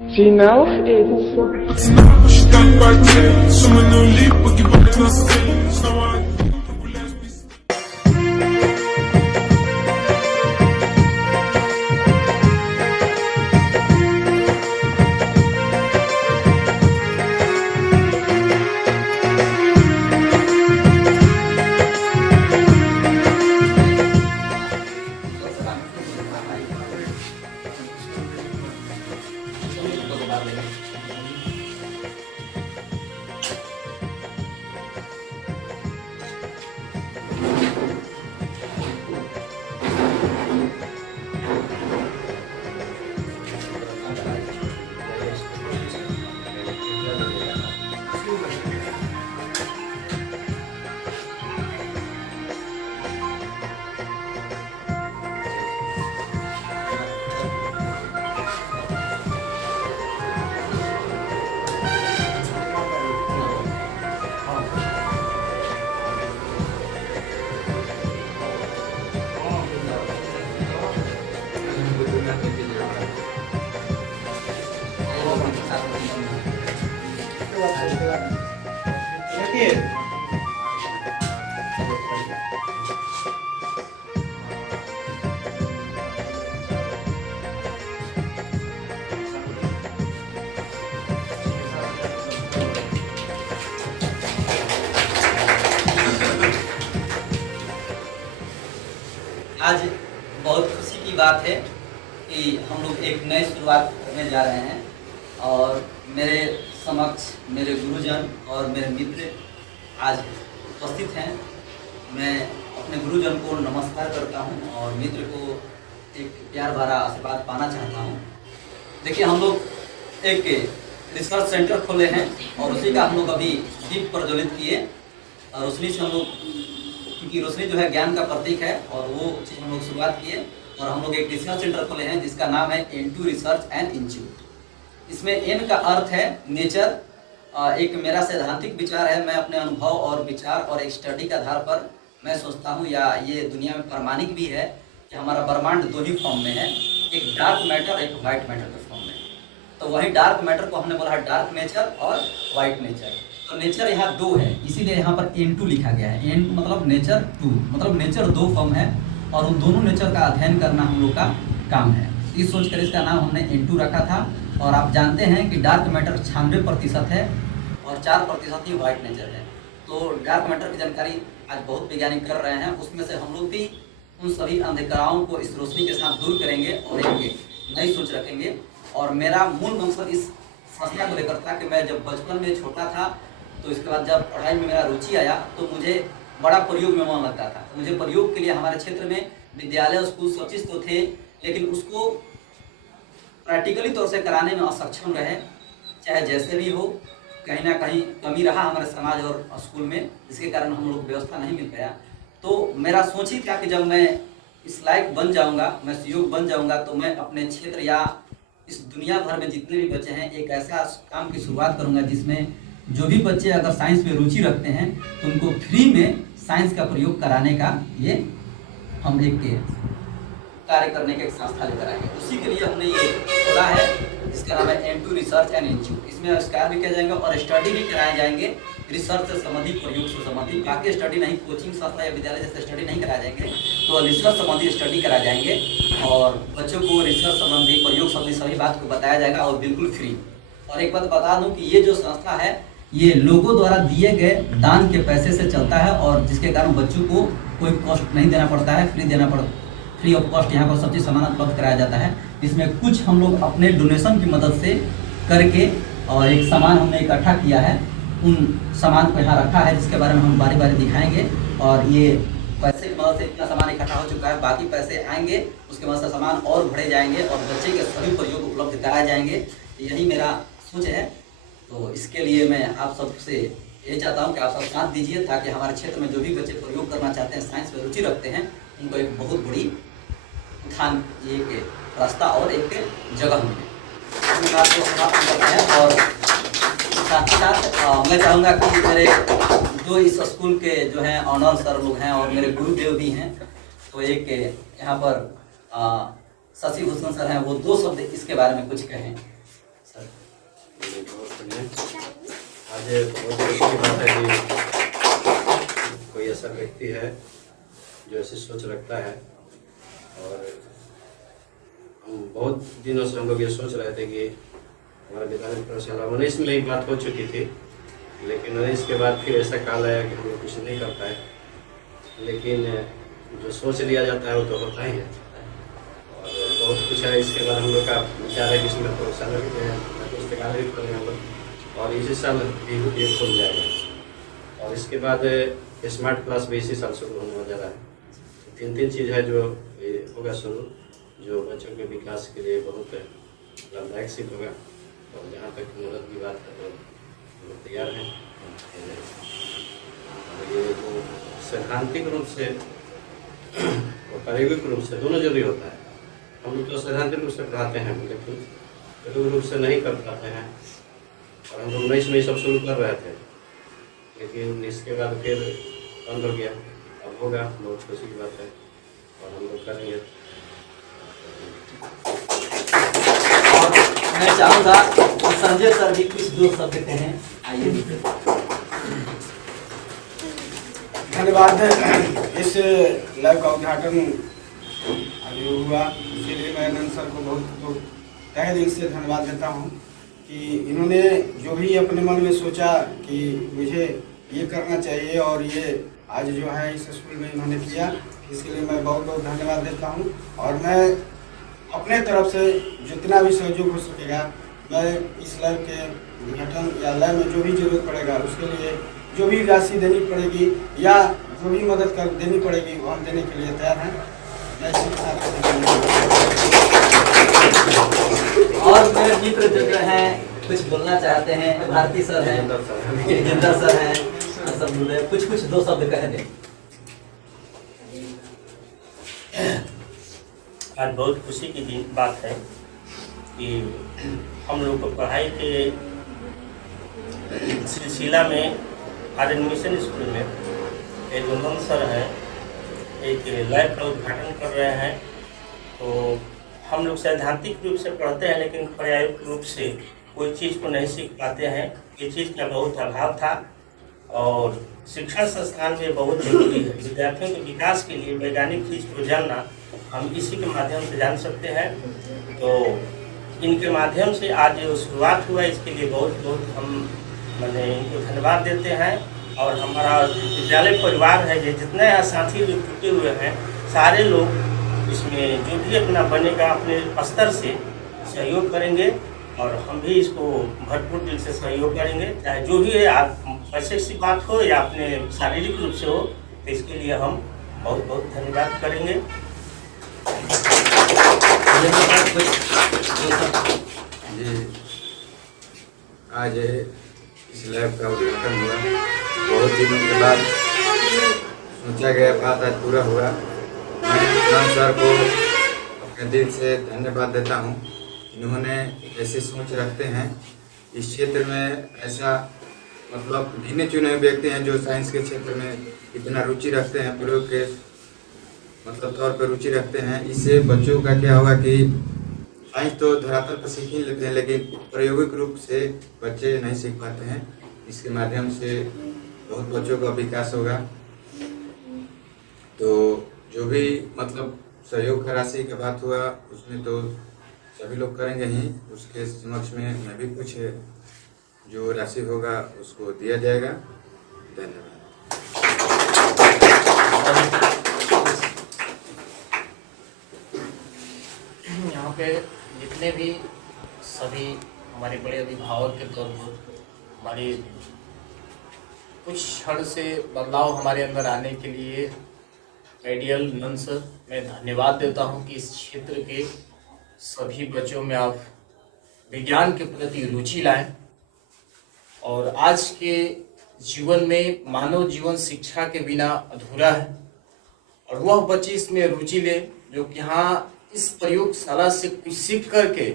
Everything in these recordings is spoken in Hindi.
Final Hits. Снова считать потери, суммы нули погибают на сцене. Снова один прогуляюсь без... आज बहुत खुशी की बात है कि हम लोग एक नई शुरुआत करने जा रहे हैं और मेरे समक्ष मेरे गुरुजन और मेरे मित्र आज उपस्थित हैं। मैं अपने गुरुजन को नमस्कार करता हूं और मित्र को एक प्यार भरा आशीर्वाद पाना चाहता हूं। देखिए, हम लोग एक रिसर्च सेंटर खोले हैं और उसी का हम लोग अभी दीप प्रज्वलित किए और रोशनी से हम लोग, क्योंकि रोशनी जो है ज्ञान का प्रतीक है, और वो चीज़ हम लोग शुरुआत किए और हम लोग एक रिसर्च सेंटर खोले हैं जिसका नाम है N2 रिसर्च एंड इंस्टीट्यूट। इसमें N का अर्थ है नेचर। एक मेरा सैद्धांतिक विचार है, मैं अपने अनुभव और विचार और एक स्टडी के आधार पर मैं सोचता हूँ, या ये दुनिया में प्रमाणिक भी है कि हमारा ब्रह्मांड दो ही फॉर्म में है, एक डार्क मैटर, एक वाइट मैटर के फॉर्म में। तो वही डार्क मैटर को हमने बोला है डार्क नेचर और वाइट नेचर। तो नेचर यहाँ दो है, इसीलिए यहाँ पर N2 लिखा गया है। N मतलब नेचर, 2 मतलब नेचर दो फॉर्म है और उन दोनों नेचर का अध्ययन करना हम लोग का काम है। इस सोचकर इसका नाम हमने N2 रखा था। और आप जानते हैं कि डार्क मैटर 96% है और 4% ही वाइट नेचर है। तो डार्क मैटर की जानकारी आज बहुत वैज्ञानिक कर रहे हैं, उसमें से हम लोग भी उन सभी अंधकारों को इस रोशनी के साथ दूर करेंगे और एक नई सोच रखेंगे। और मेरा मूल मकसद इस संस्था को लेकर था कि मैं जब बचपन में छोटा था, तो इसके बाद जब पढ़ाई में मेरा रुचि आया तो मुझे बड़ा प्रयोग में मन लगता था। मुझे प्रयोग के लिए हमारे क्षेत्र में विद्यालय, स्कूल सब चीज़ तो थे, लेकिन उसको प्रैक्टिकली तौर से कराने में असक्षम रहे। चाहे जैसे भी हो, कहीं ना कहीं कमी रहा हमारे समाज और स्कूल में, जिसके कारण हम लोग व्यवस्था नहीं मिल पाया। तो मेरा सोच ही था कि जब मैं इस लायक बन जाऊँगा, मैं सहयोग बन जाऊँगा, तो मैं अपने क्षेत्र या इस दुनिया भर में जितने भी बच्चे हैं एक ऐसा काम की शुरुआत करूँगा जिसमें जो भी बच्चे अगर साइंस में रुचि रखते हैं तो उनको फ्री में साइंस का प्रयोग कराने का ये हम एक कार्य करने का एक संस्था लेकर आएंगे। उसी के लिए हमने ये खोला है, जिसका नाम है N2 रिसर्च एंड इंस्टीट्यूट। इसमें आविष्कार भी किए जाएंगे और स्टडी भी कराए जाएंगे, रिसर्च से संबंधित, प्रयोग से संबंधित। बाकी स्टडी नहीं, कोचिंग संस्था या विद्यालय जैसे स्टडी नहीं कराए जाएंगे, तो रिसर्च संबंधी स्टडी कराए जाएंगे और बच्चों को रिसर्च संबंधी, प्रयोग संबंधी सभी बात को बताया जाएगा और बिल्कुल फ्री। और एक बात बता दूं कि ये जो संस्था है ये लोगों द्वारा दिए गए दान के पैसे से चलता है और जिसके कारण बच्चों को कोई कॉस्ट नहीं देना पड़ता है, फ्री ऑफ कॉस्ट यहाँ पर सब चीज़ सामान उपलब्ध कराया जाता है। इसमें कुछ हम लोग अपने डोनेशन की मदद से करके और एक सामान हमने इकट्ठा किया है, उन सामान को यहाँ रखा है जिसके बारे में हम बारी बारी दिखाएंगे। और ये पैसे की मदद से इतना सामान इकट्ठा हो चुका है, बाकी पैसे आएंगे, उसके मदद से सामान और भरे जाएंगे और बच्चे के सभी प्रयोग उपलब्ध कराए जाएंगे। यही मेरा सोच है। तो इसके लिए मैं आप सबसे ये चाहता हूँ कि आप सब साथ दीजिए, ताकि हमारे क्षेत्र में जो भी बच्चे प्रयोग करना चाहते हैं, साइंस में रुचि रखते हैं, उनको एक बहुत बड़ी उत्थान, एक रास्ता और एक जगह मिले। बात को समाप्त करते हैं और साथ ही साथ मैं चाहूँगा कि मेरे जो इस स्कूल के जो हैं ऑनर सर लोग हैं और मेरे गुरुदेव भी हैं, तो एक यहाँ पर शशि भूषण सर हैं, वो 2 शब्द इसके बारे में कुछ कहें। आज बहुत खुशी की बात है कि कोई ऐसा व्यक्ति है जो ऐसी सोच रखता है। और हम बहुत दिनों से हम लोग ये सोच रहे थे कि हमारे विद्यालय प्रयोगशाला 19 में एक बात हो चुकी थी, लेकिन 19 के बाद फिर ऐसा काल आया कि हम लोग कुछ नहीं कर पाए। लेकिन जो सोच लिया जाता है वो तो होता ही है, और बहुत कुछ है। इसके बाद हम लोग का विचार है कि इसमें प्रयोगशाला भी है, पुस्तकालय भी खोलेंगे हम लोग, और इसी साल भी ये खुल जाएगा। और इसके बाद स्मार्ट क्लास भी इसी साल शुरू होने जा रहा है। 3 चीज़ है जो होगा शुरू, जो बच्चों के विकास के लिए बहुत लाभदायक सिद्ध होगा। और जहाँ तक मदद की बात है तो हम लोग तैयार हैं। और ये जो सैद्धांतिक रूप से और प्रायोगिक रूप से दोनों जरूरी होता है। हम लोग तो सैद्धांतिक रूप से पढ़ाते हैं, लेकिन प्रायोगिक रूप से नहीं कर पाते हैं। और हम लोग 19 में सब शुरू कर रहे थे, लेकिन इसके बाद फिर बंद हो गया। अब होगा, बहुत खुशी की बात है और हम लोग करेंगे। और मैं चाहूँगा कि संजय सर भी कुछ 2 शब्द कहें। आइए। धन्यवाद। इस लैब का उद्घाटन अभी हुआ, इसके लिए मैं नंद सर को बहुत तहे दिल से धन्यवाद देता हूँ कि इन्होंने जो भी अपने मन में सोचा कि मुझे ये करना चाहिए और ये आज जो है इस स्कूल में इन्होंने किया, इसके लिए मैं बहुत बहुत धन्यवाद देता हूँ। और मैं अपने तरफ से जितना भी सहयोग हो सकेगा, मैं इस लैब के उद्घाटन या लैब में जो भी जरूरत पड़ेगा उसके लिए जो भी राशि देनी पड़ेगी या जो भी मदद कर देनी पड़ेगी वो हम देने के लिए तैयार हैं। मैं इसी के साथ और मेरे मित्र जो हैं कुछ बोलना चाहते हैं। भारती सर हैं, जिंदर सर हैं, सब बोल रहे हैं, कुछ 2 शब्द कह दें। आज बहुत खुशी की बात है कि हम लोग को पढ़ाई के सिलसिला में आज एडमिशन स्कूल में एक नंद सर हैं, एक लैब का उद्घाटन कर रहे हैं। तो हम लोग सैद्धांतिक रूप से पढ़ते हैं, लेकिन प्रायोगिक रूप से कोई चीज़ को नहीं सीख पाते हैं। ये चीज़ का बहुत अभाव था और शिक्षण संस्थान में बहुत जरूरी है। विद्यार्थियों के विकास के लिए वैज्ञानिक चीज़ को जानना हम इसी के माध्यम से जान सकते हैं। तो इनके माध्यम से आज जो शुरुआत हुआ, इसके लिए बहुत बहुत हम इनको धन्यवाद देते हैं। और हमारा विद्यालय परिवार है, जितने साथी लोग जुटे हुए हैं, सारे लोग इसमें जो भी अपना बनेगा अपने स्तर से सहयोग करेंगे और हम भी इसको भरपूर दिल से सहयोग करेंगे। चाहे जो भी है, आप पैसे की बात हो या अपने शारीरिक रूप से हो, तो इसके लिए हम बहुत बहुत धन्यवाद करेंगे। जी, आज इस लैब का उद्घाटन हुआ। बहुत दिनों के बाद सोचा गया बात आज पूरा हुआ। मैं नंद सर को अपने दिल से धन्यवाद देता हूँ। इन्होंने ऐसी सोच रखते हैं इस क्षेत्र में, ऐसा मतलब गिने चुने व्यक्ति हैं जो साइंस के क्षेत्र में इतना रुचि रखते हैं, प्रयोग के मतलब तौर पर रुचि रखते हैं। इससे बच्चों का क्या होगा कि साइंस तो धरातल पर सीख ही लेते हैं, लेकिन प्रायोगिक रूप से बच्चे नहीं सीख पाते हैं। इसके माध्यम से बहुत बच्चों का विकास होगा। तो जो भी मतलब सहयोग का राशि की बात हुआ, उसमें तो सभी लोग करेंगे ही। उसके समक्ष में मैं भी कुछ जो राशि होगा उसको दिया जाएगा। धन्यवाद। यहाँ पे जितने भी सभी हमारे बड़े अभिभावक के तौर पर हमारे कुछ क्षण से बदलाव हमारे अंदर आने के लिए आइडियल नंद सर, मैं धन्यवाद देता हूँ कि इस क्षेत्र के सभी बच्चों में आप विज्ञान के प्रति रुचि लाएं। और आज के जीवन में मानव जीवन शिक्षा के बिना अधूरा है, और वह बच्चे इसमें रुचि ले जो कि यहाँ इस प्रयोगशाला से कुछ सीख करके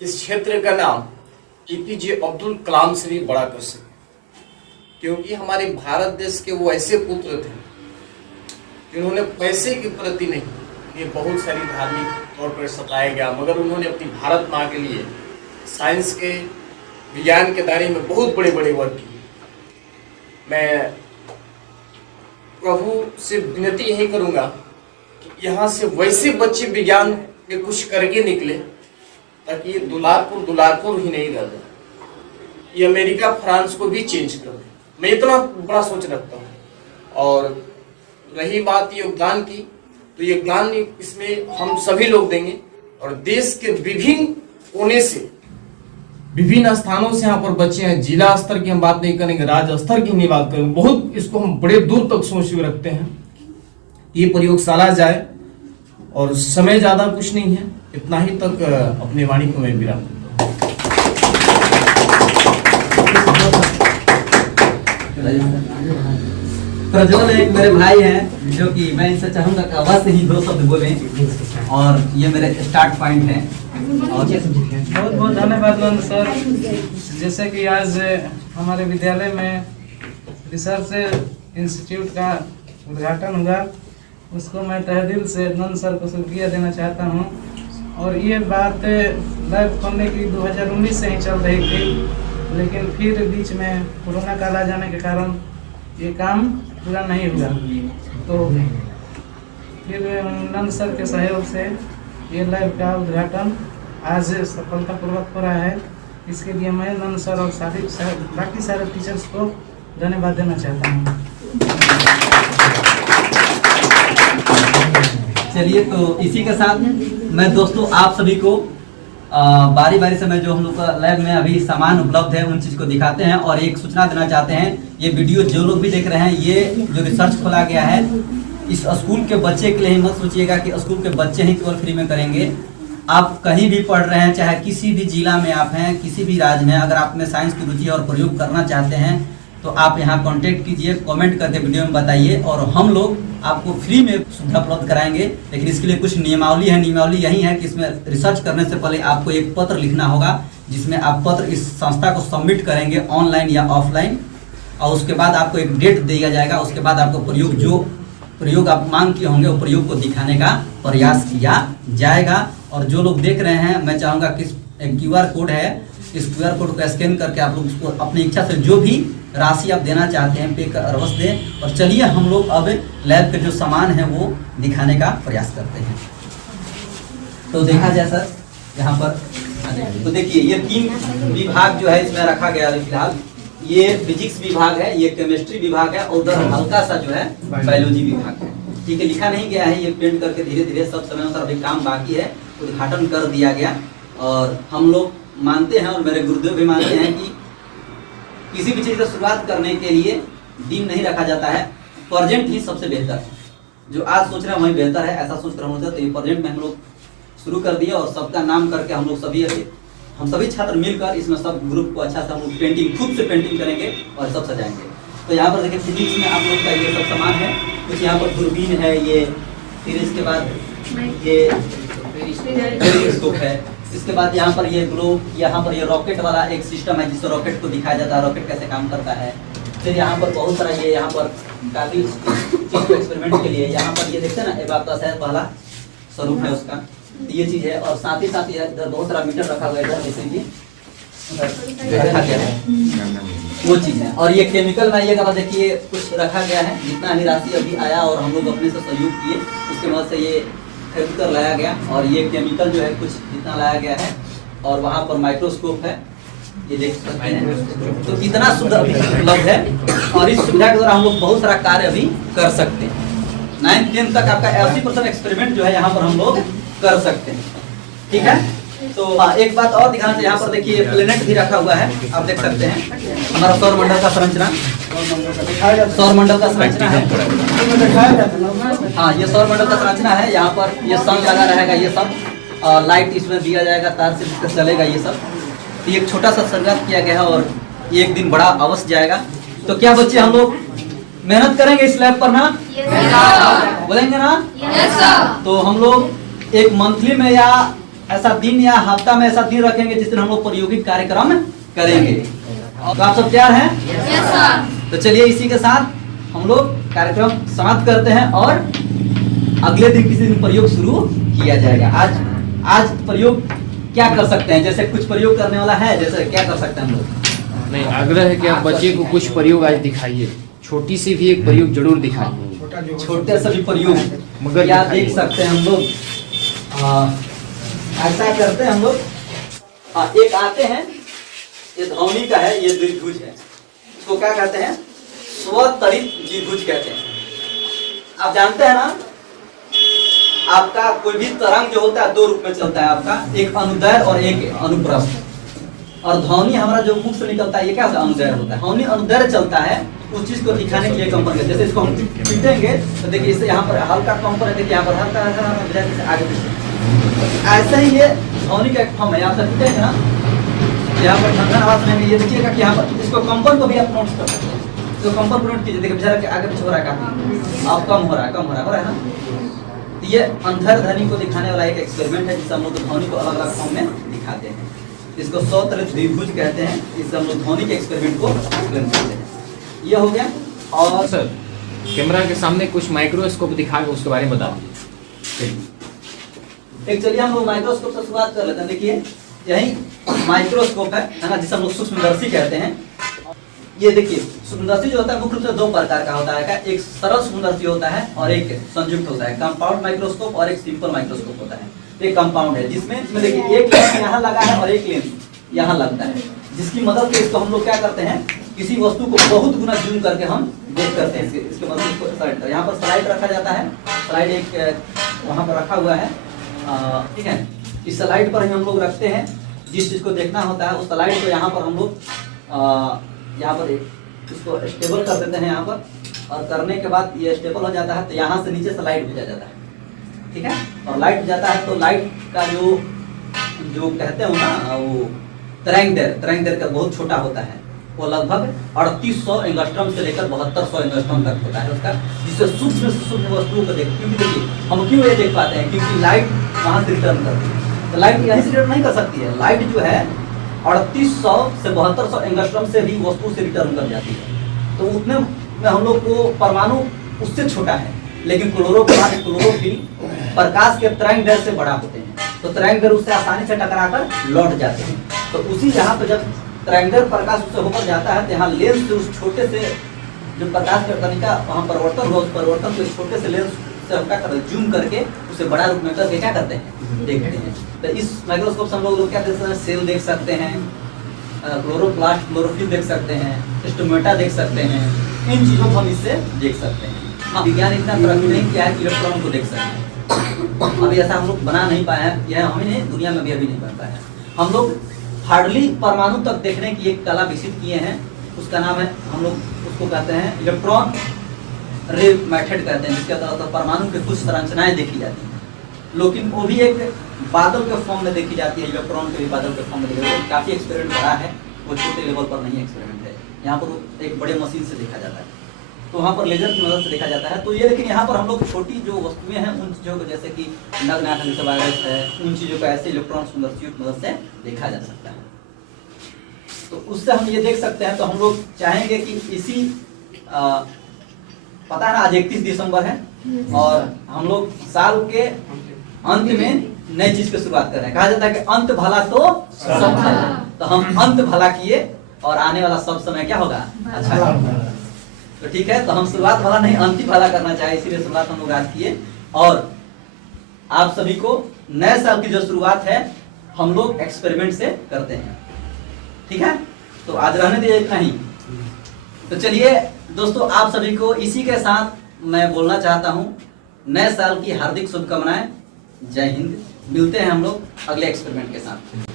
इस क्षेत्र का नाम APJ अब्दुल कलाम से भी बड़ा कर सके। क्योंकि हमारे भारत देश के वो ऐसे पुत्र थे जिन्होंने पैसे के प्रति नहीं, ये बहुत सारी धार्मिक तौर पर सताया गया, मगर उन्होंने अपनी भारत माँ के लिए साइंस के विज्ञान के दायरे में बहुत बड़े बड़े वर्क किए। मैं प्रभु से विनती यही करूंगा कि यहाँ से वैसे बच्चे विज्ञान के कुछ करके निकले ताकि ये दुलारपुर ही नहीं रह जाए, ये अमेरिका फ्रांस को भी चेंज कर दे। मैं इतना बड़ा सोच रखता हूँ। और रही बात योगदान की, तो योगदान इसमें हम सभी लोग देंगे और देश के विभिन्न कोने से, विभिन्न स्थानों से यहाँ पर बच्चे हैं। जिला स्तर की हम बात नहीं करेंगे, राज्य स्तर की नहीं बात करेंगे। बहुत इसको हम बड़े दूर तक सोच के रखते हैं। ये प्रयोगशाला जाए और समय ज्यादा कुछ नहीं है, इतना ही तक अपनी वाणी को मैं विराम देता हूँ। प्रज्वल एक मेरे भाई हैं जो कि मैं इनसे चाहूंगा कि अवश्य ही 2 शब्द बोलें, और ये मेरे स्टार्ट पॉइंट हैं। और बहुत बहुत धन्यवाद नंद सर। जैसे कि आज हमारे विद्यालय में रिसर्च इंस्टीट्यूट का उद्घाटन हुआ, उसको मैं तहे दिल से नंद सर को शुक्रिया देना चाहता हूँ। और ये बात लैब खोलने की 2019 से ही चल रही थी, लेकिन फिर बीच में कोरोना काल आ जाने के कारण ये काम पूरा नहीं हुआ। तो फिर नंद सर के सहयोग से ये लैब का उद्घाटन आज सफलतापूर्वक हो रहा है। इसके लिए मैं नंद सर और बाकी सारे टीचर्स को धन्यवाद देना चाहता हूँ। चलिए, तो इसी के साथ मैं दोस्तों आप सभी को बारी बारी से मैं जो हम लोग का लैब में अभी सामान उपलब्ध है उन चीज़ को दिखाते हैं। और एक सूचना देना चाहते हैं, ये वीडियो जो लोग भी देख रहे हैं, ये जो रिसर्च खोला गया है इस स्कूल के बच्चे के लिए ही मत सोचिएगा कि स्कूल के बच्चे ही केवल फ्री में करेंगे। आप कहीं भी पढ़ रहे हैं, चाहे किसी भी जिला में आप हैं, किसी भी राज्य में, अगर आप में साइंस की रुचि और प्रयोग करना चाहते हैं तो आप यहाँ कांटेक्ट कीजिए, कमेंट करके वीडियो में बताइए और हम लोग आपको फ्री में सुविधा उपलब्ध कराएंगे। लेकिन इसके लिए कुछ नियमावली है। नियमावली यही है कि इसमें रिसर्च करने से पहले आपको एक पत्र लिखना होगा, जिसमें आप पत्र इस संस्था को सबमिट करेंगे ऑनलाइन या ऑफलाइन, और उसके बाद आपको एक डेट दिया जाएगा। उसके बाद आपको जो प्रयोग आप मांग किए होंगे वो प्रयोग को दिखाने का प्रयास किया जाएगा। और जो लोग देख रहे हैं, मैं चाहूँगा कि एक QR कोड है, इस QR कोड को स्कैन करके आप लोग उसको अपनी इच्छा से जो भी राशि आप देना चाहते हैं पे कर अवश्य दें। और चलिए हम लोग अब लैब के जो सामान है वो दिखाने का प्रयास करते हैं। तो देखा जाए सर यहाँ पर, तो देखिए ये 3 विभाग जो है इसमें रखा गया है फिलहाल। ये फिजिक्स विभाग है, ये केमिस्ट्री विभाग है और उधर हल्का सा जो है बायोलॉजी विभाग है। ठीक है, लिखा नहीं गया है, ये पेंट करके धीरे धीरे सब समय अनुसार अभी काम बाकी है, उद्घाटन कर दिया गया। और हम लोग मानते हैं और मेरे गुरुदेव भी मानते हैं कि किसी भी चीज़ की शुरुआत करने के लिए दिन नहीं रखा जाता है, प्रेजेंट ही सबसे बेहतर है। जो आज सोच रहे हैं वही बेहतर है, ऐसा सोच कर हम लोग तो ये प्रेजेंट में हम लोग शुरू कर दिए। और सबका नाम करके हम सभी छात्र मिलकर इसमें सब ग्रुप को अच्छा से हम लोग पेंटिंग, खुद से पेंटिंग करेंगे और सब सजाएंगे। तो यहाँ पर देखिए फिजिक्स में आप लोग का ये सब सामान है। कुछ यहाँ पर दूरबीन है, ये फिर इसके बाद ये पेरिस्कोप है। इसके बाद यहाँ पर ये ग्लोब, यहाँ पर ये रॉकेट वाला एक सिस्टम है जिससे रॉकेट को दिखाया जाता है, रॉकेट कैसे काम करता है। फिर यहाँ पर बहुत सारा ये यहाँ पर काफी चीज एक्सपेरिमेंट के लिए यहाँ पर ये देखते हैं ना, एबाकस है, पहला स्वरूप है उसका, ये चीज है। और साथ ही इधर बहुत सारा मीटर रखा हुआ है, इधर जैसे कि रखा गया है वो चीज है। और ये केमिकल में ये देखिए कुछ रखा गया है, जितना भी राशि अभी आया और हम लोग अपने से सहयोग किए उसके मदद से ये खरीद कर लाया गया। और ये केमिकल जो है कुछ जितना लाया गया है। और वहाँ पर माइक्रोस्कोप है, ये देख सकते हैं। तो इतना सुंदर अभी उपलब्ध है और इस सुविधा के द्वारा हम लोग बहुत सारा कार्य अभी कर सकते हैं। 9th 10th तक आपका 80% एक्सपेरिमेंट जो है यहाँ पर हम लोग कर सकते हैं। ठीक है, तो एक बात और दिखाना चाहिए, यहाँ पर देखिए प्लेनेट भी रखा हुआ है, आप देख सकते हैं। हमारा सौर मंडल का संरचना, सौर मंडल का संरचना है। हाँ, ये सौर मंडल का संरचना है। यहाँ पर ये सन लगा रहेगा, ये सब लाइट इसमें दिया जाएगा, तार से चलेगा ये सब। तो एक छोटा सा शुरुआत किया गया है और एक दिन बड़ा अवश्य जाएगा। तो क्या बच्चे हम लोग मेहनत करेंगे इस लैब पर ना? बोलेंगे ना? तो हम लोग एक मंथली में या ऐसा दिन या हफ्ता में ऐसा दिन रखेंगे जिस दिन हम लोग प्रायोगिक कार्यक्रम करेंगे। तो आप सब तैयार हैं? तो चलिए इसी के साथ हम लोग कार्यक्रम समाप्त करते हैं और अगले दिन किसी दिन प्रयोग शुरू किया जाएगा। आज प्रयोग क्या कर सकते हैं? जैसे कुछ प्रयोग करने वाला है, जैसे क्या कर सकते हैं हम लोग? नहीं, आग्रह है कि आप बच्चे को कुछ प्रयोग आज दिखाइए, छोटी सी भी एक प्रयोग जरूर दिखाइए। छोटा जो छोटे सभी प्रयोग मगर या दिखाइए। देख सकते हैं हम लोग। ऐसा करते हैं हम लोग। एक आते हैं, ये ध्वनि का है, ये द्विभुज है। इसको क्या कहते हैं? स्वतरित द्विभुज कहते हैं। आप जानते हैं ना, आपका कोई भी तरंग जो होता है दो रूप में चलता है आपका, एक अनुदैर्घ्य और एक अनुप्रस्थ। और ध्वनि हमारा जो मुख से निकलता है ये क्या होता है? अनुदैर्घ्य होता है। ध्वनि अनुदैर्घ्य चलता है उस चीज को दिखाने के लिए कंपन करते हैं। जैसे इसको हम पीटेंगे तो देखिए इससे यहाँ पर हल्का कंपन है, देखिए यहाँ पर हल्का आगे पीछे। ऐसे ही ये ध्वनि का एक फॉर्म है। यहाँ से पीटेंगे ना, यहाँ पर ठंडा आवाज में ये देखिएगा कि यहाँ पर इसको कंपन को भी आप नोट कर सकते हैं। तो कंपन को नोट कीजिए, देखिए बेचारा के आगे पीछे हो रहा है काफी, अब कम हो रहा है ना। ये अंधर ध्वनि को दिखाने वाला एक एक्सपेरिमेंट है जिससे हम लोग ध्वनि को अलग अलग फॉर्म में दिखाते हैं। इसको स्वतरित द्विभुज कहते हैं। इससे हम लोग ध्वनि के एक्सपेरिमेंट को एक्सप्लेन करते हैं। ये हो गया। और सर कैमरा के सामने कुछ माइक्रोस्कोप दिखा के उसके बारे में बता दीजिए। एक चलिए हम लोग माइक्रोस्कोप से शुरुआत कर लेते हैं। देखिए यही माइक्रोस्कोप है ना, जिसे हम लोग सूक्ष्मदर्शी कहते हैं। ये देखिए सूक्ष्मदर्शी जो होता है मुख्य रूप से दो प्रकार का होता है। एक सरल सूक्ष्मदर्शी होता है और एक संयुक्त होता है। कंपाउंड माइक्रोस्कोप और एक सिंपल माइक्रोस्कोप होता है। एक कंपाउंड है जिसमें देखिए एक लेंस यहाँ लगा है और एक लेंस यहाँ लगता है, जिसकी मदद से इसको हम लोग क्या करते हैं, किसी वस्तु को बहुत गुना जूम करके हम देख करते हैं। इसके मदद से स्लाइड कर, यहाँ पर स्लाइड रखा जाता है। स्लाइड एक वहाँ पर रखा हुआ है, ठीक है। इस स्लाइड पर ही हम लोग रखते हैं जिस चीज को देखना होता है। उस स्लाइड को यहाँ पर हम लोग यहाँ पर इसको स्टेबल कर देते हैं यहाँ पर, और करने के बाद ये स्टेबल हो जाता है तो यहाँ से नीचे से लाइट भेजा जाता है, ठीक है। और लाइट जाता है तो लाइट का जो कहते हो ना, वो तरंग का बहुत छोटा होता है। वो लगभग 3800 एंगस्ट्रॉम से लेकर 7200 एंगस्ट्रॉम तक होता है उसका, जिससे सूक्ष्म से सूक्ष्म वस्तुओं को देख। क्योंकि देखिए हम क्यों ये देख पाते हैं, क्योंकि लाइट वहाँ से रिटर्न करती है। तो लाइट यहीं से रिटर्न नहीं कर सकती है। लाइट जो है 3800 से 7200 एंगस्ट्रॉम से भी वस्तु से रिटर्न कर जाती है। तो उतने में हम लोग को परमाणु उससे छोटा है, लेकिन क्लोरोफिल प्रकाश के तरंग से बड़ा होते हैं। तो तरंग उससे आसानी से टकराकर लौट जाते हैं। तो उसी यहाँ पे जब तरंग प्रकाश उससे होकर जाता है तो यहाँ लेंस से उस छोटे से जो प्रकाश का कणिका वहाँ परिवर्तन हो, उस परिवर्तन को इस छोटे से लेंस से हम क्या करते हैं, जूम करके उसे बड़ा रूप में करके क्या करते हैं, देखते हैं। तो इस माइक्रोस्कोप से हम लोग क्या देख सकते हैं, सेल देख सकते हैं, क्लोरोप्लास्ट क्लोरोफिल देख सकते हैं, स्टोमेटा देख सकते हैं। इन चीजों को हम इससे देख सकते हैं। विज्ञान इतना तरक्की नहीं किया है कि इलेक्ट्रॉन को देख सकते हैं। अभी ऐसा हम लोग बना नहीं पाए हैं, यह हमें नहीं, दुनिया में भी अभी नहीं बन पाया है। हम लोग हार्डली परमाणु तक देखने की एक कला विकसित किए हैं, उसका नाम है, हम लोग उसको कहते हैं इलेक्ट्रॉन रे मेथड कहते हैं, जिसके तहत परमाणु के कुछ संरचनाएं देखी जाती हैं। लेकिन वो भी एक बादल के फॉर्म में देखी जाती है, इलेक्ट्रॉन के भी बादल के फॉर्म में देखी जाती है। काफी एक्सपेरिमेंट बड़ा है, वो छोटे लेवल पर नहीं एक्सपेरिमेंट है। यहाँ पर एक बड़े मशीन से देखा जाता है, तो वहाँ पर लेजर की मदद से देखा जाता है। तो ये लेकिन यहाँ पर हम लोग छोटी जो वस्तुएं हैं उन चीज़ों को, जैसे कि नग्न आंख जैसे वायरस है, उन चीज़ों को ऐसे इलेक्ट्रॉन सुंदरशियों की मदद से देखा जा सकता है। तो उससे हम ये देख सकते हैं। तो हम लोग चाहेंगे कि इसी पता है ना, आज 31 दिसंबर है और हम लोग साल के अंत में नई चीज की शुरुआत कर रहे हैं। कहा जाता है कि अंत भला तो सब भला। तो हम अंत भला किए और आने वाला सब समय क्या होगा, अच्छा होगा। तो ठीक है, तो हम शुरुआत भला नहीं अंतिम भला करना चाहे, इसीलिए शुरुआत हम लोग आज किए। और आप सभी को नए साल की जो शुरुआत है हम लोग एक्सपेरिमेंट से करते हैं, ठीक है। तो आज रहने दीजिए इतना ही। तो चलिए दोस्तों, आप सभी को इसी के साथ मैं बोलना चाहता हूँ नए साल की हार्दिक शुभकामनाएं। जय हिंद। मिलते हैं हम लोग अगले एक्सपेरिमेंट के साथ।